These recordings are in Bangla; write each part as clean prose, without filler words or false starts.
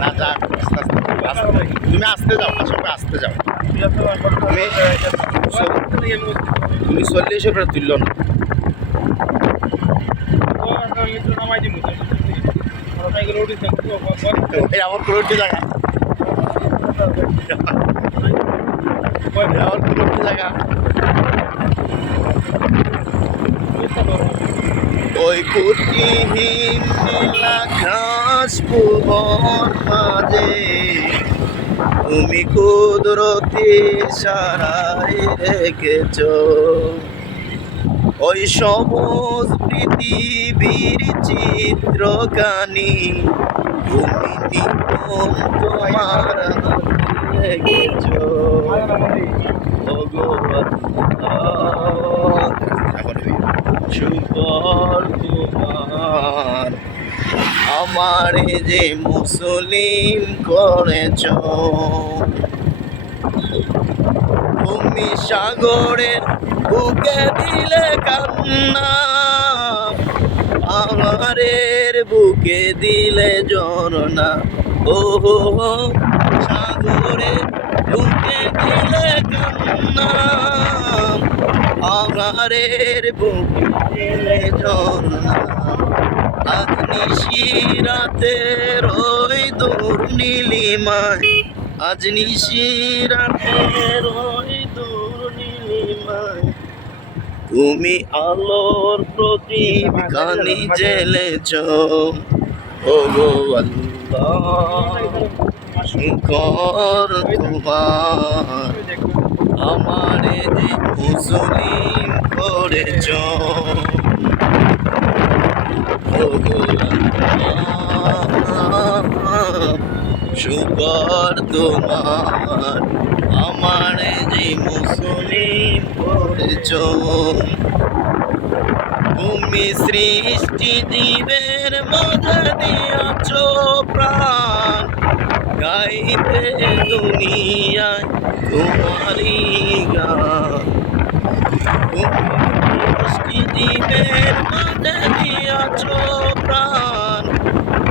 না যাক তুমি আসতে যাও আসলে আসতে যাও তুমি 40 করে তুলল না আমার কোটি জায়গা আমার কোটি জায়গা ওই কুটিহীন নীলা ঘাস পুবন মাঝে তুমি কুদরতি সারাই রেখেছ ওই সবুজ পৃথিবীর চিত্রকানি তুমি নিপুণ তোমার রেখেছ ভগবান শুকর তোমার আমারে যে মুসলিম করেছ তুমি সাগরের বুকে দিলে কান্না আমারের বুকে দিলে ঝরনা ও সাগরের বুকে দিলে কান্না আমারের বুকে দিলে ঝরনা আজ নিশিরাতে রই দূর নীলিমায় আজ নিশিরাতে রই দূর নীলিমায় তুমি আলোর প্রদীপ খানি জ্বেলেছ ও গো আল্লাহ শুকর তোমার আমারে যে মুসলিম করেছ শুকর তোমার আমারে যে মুসলিম করেছ তুমি সৃষ্টি জীবের মাঝে দিয়াছ প্রাণ গাইতে দুনিয়ায় তোমারি গান সৃষ্টি জীবের মাঝে দিয়াছ প্রাণ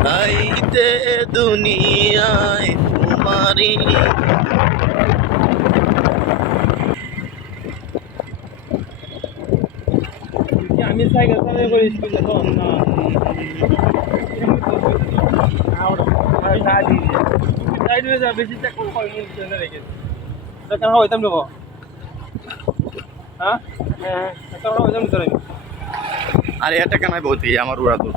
গাইতে দুনিয়ায় তোমারি আমি সাইকেল চালিয়ে করে স্কুলে তখন না সাইড হয়ে যাবে বেশি টাকা রেখেছি কেন হইতাম নেব হ্যাঁ হ্যাঁ কেন হইতাম তোর আরে এটা কেন বলতি আমার উড়া তো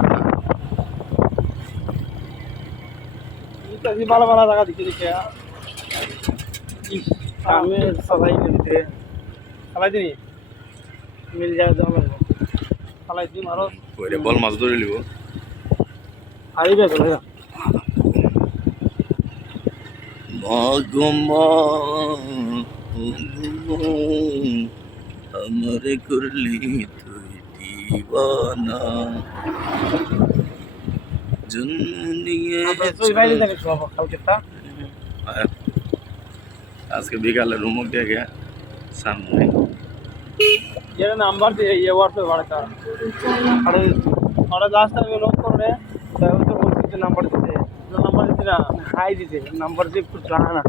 ভালো ভালো জায়গা দিকে দিকে আমি সবাই দিতে চালাই দিবি মিল যায় জমা চালাই দিম আরো বল মাছ ধরে লিব আইবে চলে যা আমারে করলি তুই দিবানা আজকে বিকালে রুমক দিয়ে সামনে ये नंबर दे ये व्हाट्सएप वाला और लास्ट टाइम लोग कर रहे हैं तो नंबर देते ना हाई देते नंबर से कुछ रहा ना